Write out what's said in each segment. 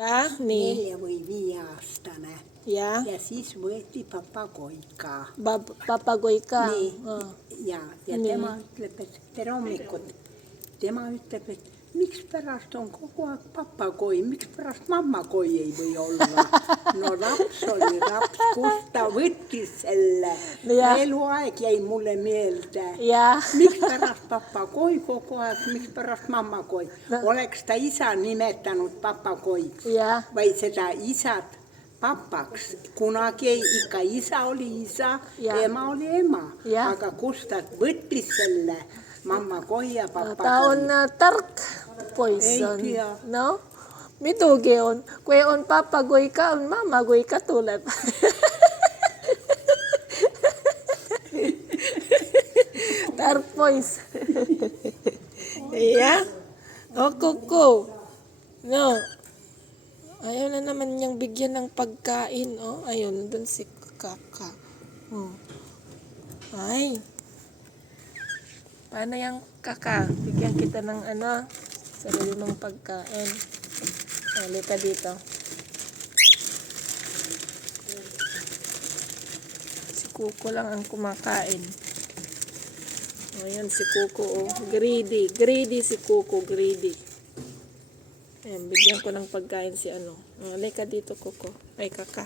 Ja, niin. 4 vai 5 aastane. Ja, Ja siis võeti papagoika. papagoika. Nii, Oh. ja Nii. tema ütleb, et tere hommikut. Tema ütleb, et mikspärast on kogu aeg papagoi, mikspärast mammagoi ei või olla. No laps oli laps, kust ta võttis selle. Ja. Eluaeg jäi mulle meelde. Ja. Mikspärast papagoi kogu aeg, mikspärast mammagoi. No. Oleks ta isa nimetanud papagoiks Ja. või seda isat papaks. Kunagi ikka isa oli isa, Ja. ema oli ema. Ja. Aga kust ta võttis selle mammagoi ja Ta on papagoi? tark pois. Ei On. tea. No, muidugi on. Kui on papagoika, on mammagoika tuleb. Tark pois. Ja. Oh, Kuko. No. Ayaw na naman niyang bigyan ng pagkain. Oh, ayun, dun si Kaka. Oh. Ay. Paano yung Kaka? Bigyan kita ng sarili mong pagkain. Halika dito. Si Kuko lang ang kumakain. O, yan si Kuko. Oh. Greedy. Greedy si Kuko. Greedy. Ayan, bigyan ko ng pagkain si halika dito, Kuko. Ay, Kaka.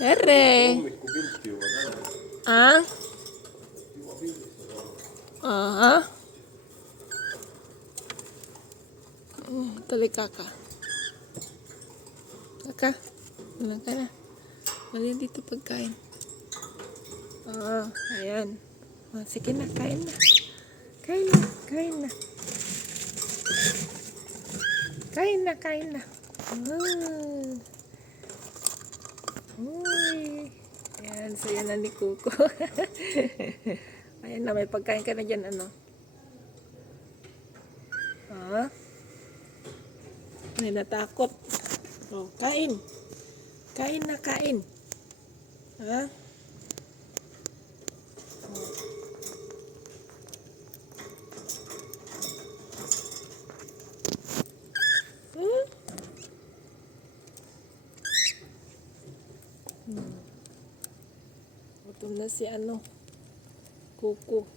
Tere! Ah? Aha. Tuloy Kaka. Kaka, wala ka na. Wala dito pagkain. Ayan. Sige na, kain na. Kain na, kain na. Kain na, kain na. Uy. Ayan, saya na ni Kuko. Ayan na, may pagkain ka na dyan, May natakot. Oh, kain. Kain na, kain. Ha? Gutom na si Kuko.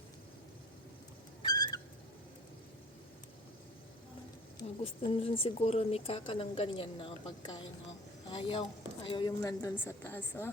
Gusto na rin siguro ni Kaka ng ganyan na pagkain. Ayaw. Ayaw yung nandun sa taas. Ha?